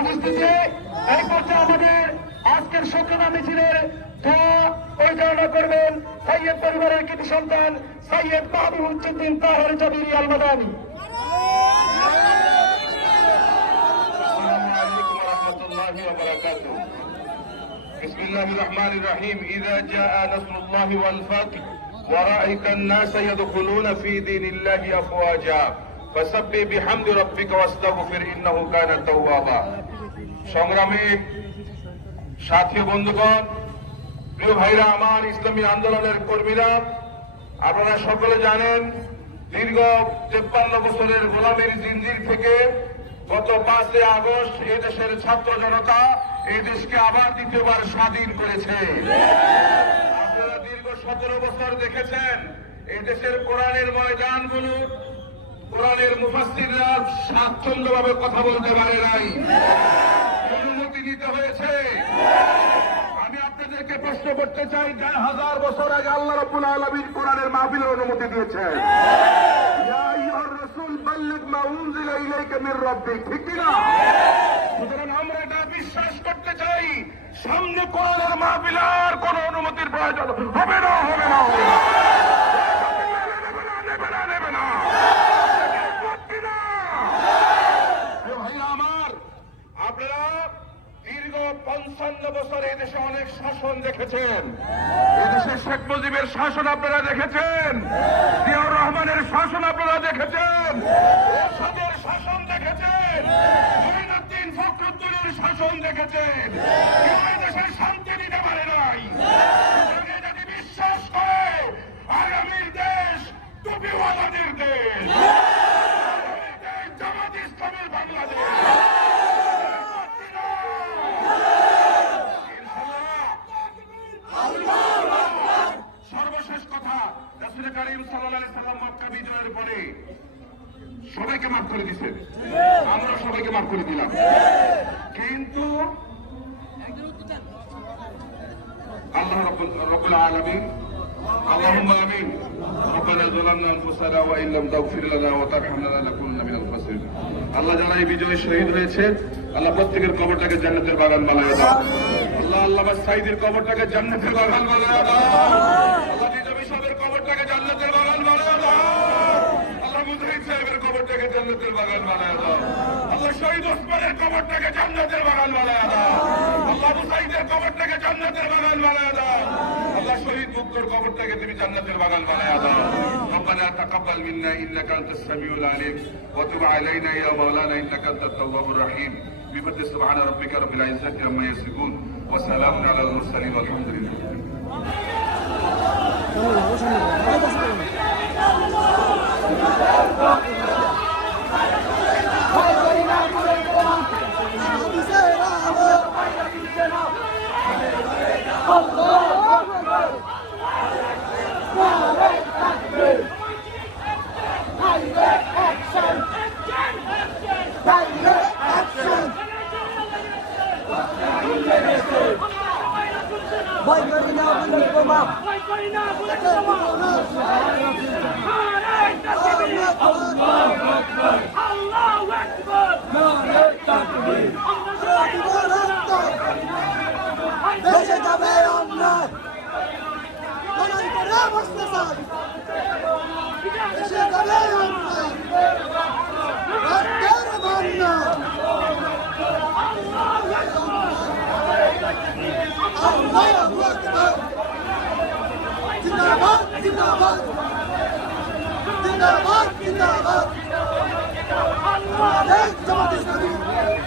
উপস্থিতি এই পর্যায়ে আমাদের আজকের শুক্রবার মিছিলের পরিচালনা করবেন সৈয়দ পরিবারের কৃতি সন্তান সৈয়দ মাহবুবউদ্দিন তাহের চৌধুরী আল মাদানী। بسم الله الرحمن الرحيم إذا جاء نصر الله والفتح ورأيت الناس يدخلون في دين الله أفواجا فسبح بحمد ربك واستغفر إنه كان توابا। সংগ্রামী সাথী বন্ধুগণ, প্রিয় ভাইরা আমার, ইসলামী আন্দোলনের কর্মীরা, আপনারা সকলে জানেন দীর্ঘ 53 বছরের গোলামীর জিনজির থেকে গত 5 আগস্ট এই দেশের ছাত্র জনতা এই দেশকে আবার দ্বিতীয়বার স্বাধীন করেছে। আপনারা দীর্ঘ 17 বছর দেখেছেন এই দেশের কোরআনের ময়দানগুলো কোরআনের মুফাসসিররা স্বাচ্ছন্দ্যভাবে কথা বলতে পারে নাই, অনুমতি নিতে হয়েছে। আমি আপনাদেরকে প্রশ্ন করতে চাই, 1000 বছর আগে আল্লাহ রাব্বুল আলামিন কোরআনের মাহফিলের অনুমতি দিয়েছেন। ইয়া আইয়ুহার রাসূল বাল্লিগ মা উনজিলা ইলাইকা মির রাব্বিক, ঠিক কি না? সুতরাং আমরা এটা বিশ্বাস করতে চাই, সামনে কোরআনের মাহফিলে আর কোনো অনুমতির প্রয়োজন হবে না, হবে না, হবে না। আপনারা দীর্ঘ 55 বছর এই দেশে অনেক শাসন দেখেছেন। এদেশে শেখ মুজিবের শাসন আপনারা দেখেছেন, জিয়াউর রহমানের শাসন আপনারা দেখেছেন, এরশাদের শাসন দেখেছেন, মঈনুদ্দিন ফখরুদ্দীনের শাসন দেখেছেন। কেউ এই দেশের শান্তি দিতে পারে নাই। যদি বিশ্বাস করে আগামীর দেশ টুপিওয়ালাদের দেশ, জামাত ইসলামের বাংলাদেশ। সর্বশেষ কথা, রাসূল কারীম সাল্লাল্লাহু আলাইহি সাল্লাম মক্কা বিজয়ের পরে সবাইকে মাফ করে দিয়েছেন, আমরা সবাইকে মাফ করে দিলাম। কিন্তু আল্লাহ রাব্বুল আলামিন, আল্লাহুম্মা আমিন, রব্বানা যালামনা আনফুসানা ওয়া ইন লাম তাগফির লানা ওয়া তারহামনা লানাকুনান্না মিনাল খাসিরিন। আল্লাহ যারা এই বিজয়ে শহীদ হয়েছে, আল্লাহ প্রত্যেকের কবরটাকে জান্নাতের বাগান বানায় দাও। আল্লাহ আল্লামা সাঈদীর কবরটাকে জান্নাতের বাগান বানায় দাও। আল্লাহ নিজামী সাহেবের কবরটাকে জান্নাতের বাগান বানায় দাও। আল্লাহ মুজাহিদ সাহেবের কবরটাকে জান্নাতের বাগান বানায় দাও। আল্লাহ শহীদ ওসমানের কবরটাকে জান্নাতের বাগান বানায় দাও। আল্লাহ আবু সাঈদের কবরটাকে জান্নাতের বাগান বানায় দাও। আল্লাহ শহীদ মুক্তর কবরটাকে তুমি জান্নাতের বাগান বানায় দাও। ربنا تقبل منا انك انت السميع العليم وتب علينا يا مولانا انك انت التواب الرحيم بفضل سبحان ربك رب العزه عما يصفون وسلام على المرسلين والحمد لله. দেশে যাবে অন্যায়, লড়াই করে বসতে চাই। দেশে যাবে অন্যায়, রক্তের বন্যা। আল্লাহু আকবার। জিন্দাবাদ, জিন্দাবাদ, জিন্দাবাদ, জিন্দাবাদ। বাংলাদেশ জামাত ইসলামী জিন্দাবাদ,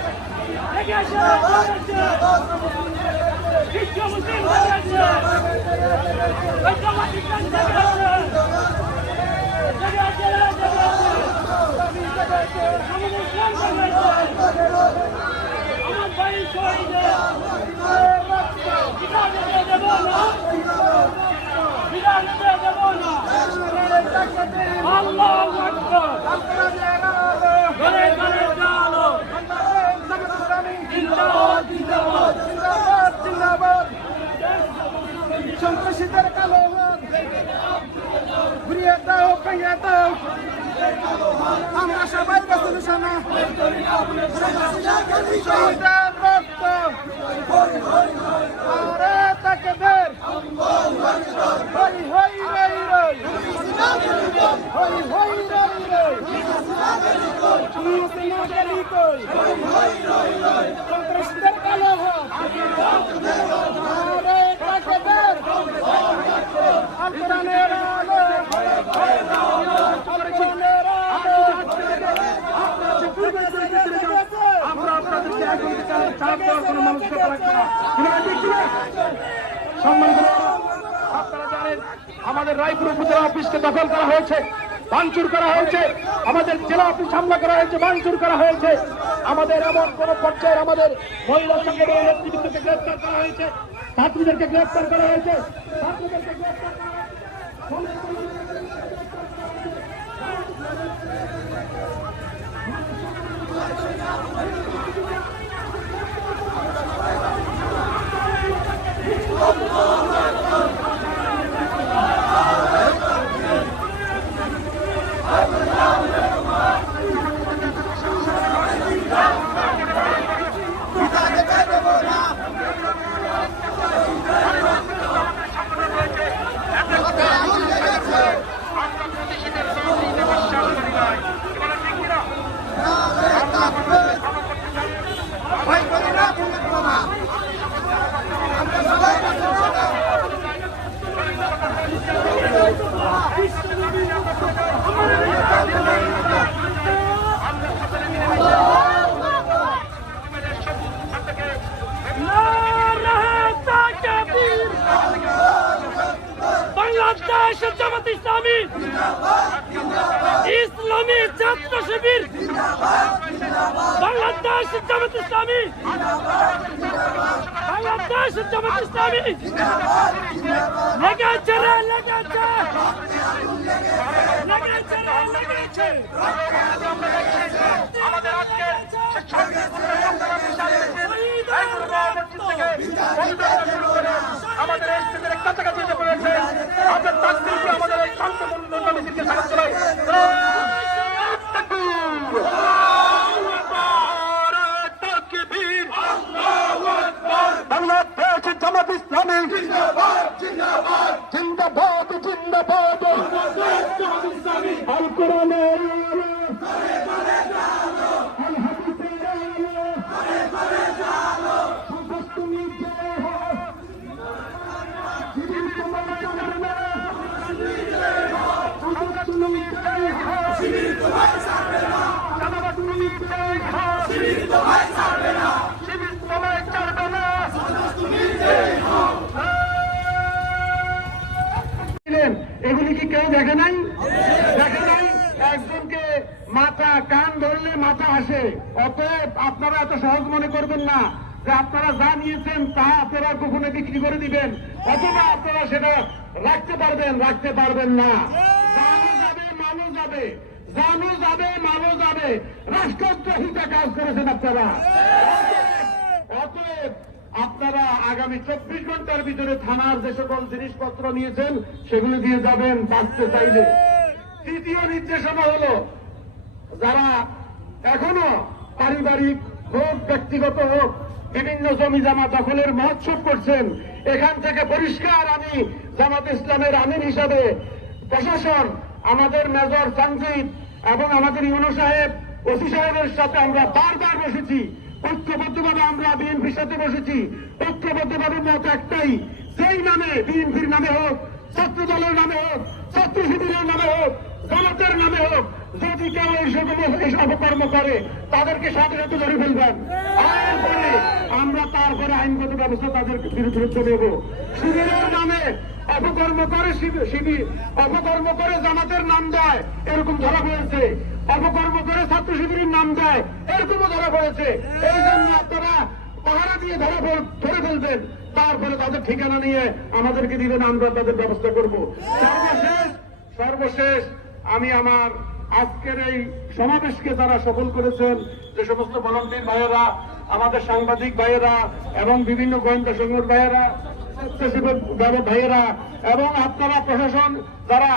জিন্দাবাদ। সন্ত্রাসীদের কালো হাত ঘুরিয়ে দাও, ভেঙে দাও। আমরা সবাই নিশানা শহীদের রক্ত আরে তাকবীর হই হই রই রই হই হই রই রই মুসলিম গলি কই সন্ত্রাসীদের কালো হাত আরে তাকবীর আল কোরআনের আলো আমরা আপনাদেরকে এখন চাপ দেওয়ার কোনো মানুষকে রাখবো না। সম্মানিত আপনারা জানেন আমাদের রায়পুর উপজেলা অফিসকে দখল করা হয়েছে, ভাঙচুর করা হয়েছে, আমাদের জেলা অফিস হামলা করা হয়েছে, ভাঙচুর করা হয়েছে। আমাদের এমন কোন পর্যায়ে আমাদের মহিলা সংগঠনের নেতৃত্বকে গ্রেফতার করা হয়েছে, ছাত্রীদেরকে গ্রেফতার করা হয়েছে, ছাত্রীদেরকে গ্রেফতার করা হয়েছে। বাংলাদেশ জামাত ইসলামী ইসলামী ছাত্র শিবির বাংলাদেশ জামাত ইসলামী বাংলাদেশ জামাত ইসলামী লেগেছে রে লেগেছে লেগেছে রে লেগেছে আমাদের আজকে আমাদের এসপিদের কাছাকাছি এসে পড়েছে। আমাদের তাকবীরকে আমাদের এই শান্তপূর্ণ মিছিলকে সারা চলাই বাংলাদেশ জামাত ইসলামী জিন্দাবাদ জিন্দাবাদ আল কোরআনের এগুলি কি কেউ দেখে নাই? দেখে নাই? একজনকে মাথা কান ধরলে মাথা আসে। অতএব আপনারা এত সহজ মনে করবেন না যে আপনারা যা নিয়েছেন তা আপনারা কখনো বিক্রি করে দিবেন অথবা আপনারা সেটা রাখতে পারবেন না। জানো যাবে মানো যাবে, জানো যাবে মানো যাবে, রাষ্ট্রদ্রোহিতা কাজ করেছেন আপনারা। অতএব আপনারা আগামী 24 ঘন্টার ভিতরে থানার যে সকল জিনিসপত্র নিয়েছেন সেগুলো দিয়ে যাবেন বাঁচতে চাইলে। তৃতীয় নির্দেশনা হলো যারা এখনো পারিবারিক হোক ব্যক্তিগত হোক বিভিন্ন জমি জামা দখলের মহোৎসব করছেন, এখান থেকে পরিষ্কার আমি জামাত ইসলামের আমির হিসাবে প্রশাসন আমাদের মেজর তানজিদ এবং আমাদের ইউনো সাহেব ওসি সাহেবের সাথে আমরা বারবার বসেছি, ঐক্যবদ্ধভাবে আমরা বিএনপির সাথে বসেছি। ঐক্যবদ্ধভাবে মত একটাই, যেই নামে বিএনপির নামে হোক, ছাত্র দলের নামে হোক, ছাত্র শিবিরের নামে হোক, জামাতের নামে হোক, যদি কেউ এই অপকর্ম করে তাদেরকে সাথে সাথে ধরে ফেলবেন। আমরা তারপরে আইনগত ব্যবস্থা তাদের বিরুদ্ধে নেব। শিবিরের নামে অপকর্ম করে শিবির অপকর্ম করে জামাতের নাম দেয়, এরকম ধরা পড়েছে। অপকর্ম করে ছাত্র শিবিরের নাম দেয়, এরকমও ধরা পড়েছে। এই জন্য আপনারা পাহারা দিয়ে ধরে ফেলবেন, তারপরে তাদের ঠিকানা নিয়ে আমাদেরকে দিবেন, আমরা তাদের ব্যবস্থা করব। সর্বশেষ আমি আমার আজকের এই সমাবেশকে যারা সফল করেছেন, যে সমস্ত ভলান্টিয়ার ভাইয়েরা, আমাদের সাংবাদিক ভাইয়েরা এবং বিভিন্ন গোয়েন্দা সংঘের ভাইয়েরা, স্বেচ্ছাসেবক ভাইয়েরা এবং আপনারা প্রশাসন যারা,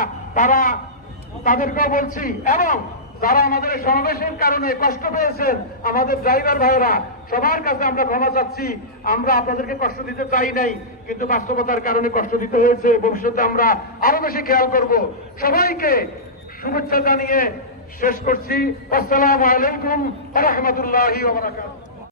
তাদেরকেও বলছি, এবং যারা আমাদের এই সমাবেশের কারণে কষ্ট পেয়েছেন, আমাদের ড্রাইভার ভাইয়েরা, সবার কাছে আমরা ক্ষমা চাচ্ছি। আমরা আপনাদেরকে কষ্ট দিতে চাই নাই, কিন্তু বাস্তবতার কারণে কষ্ট দিতে হয়েছে। ভবিষ্যতে আমরা আরো বেশি খেয়াল করব। সবাইকে শুভেচ্ছা জানিয়ে শেষ করছি। আসসালামু আলাইকুম ওয়া রাহমাতুল্লাহি ওয়া বারাকাতুহু।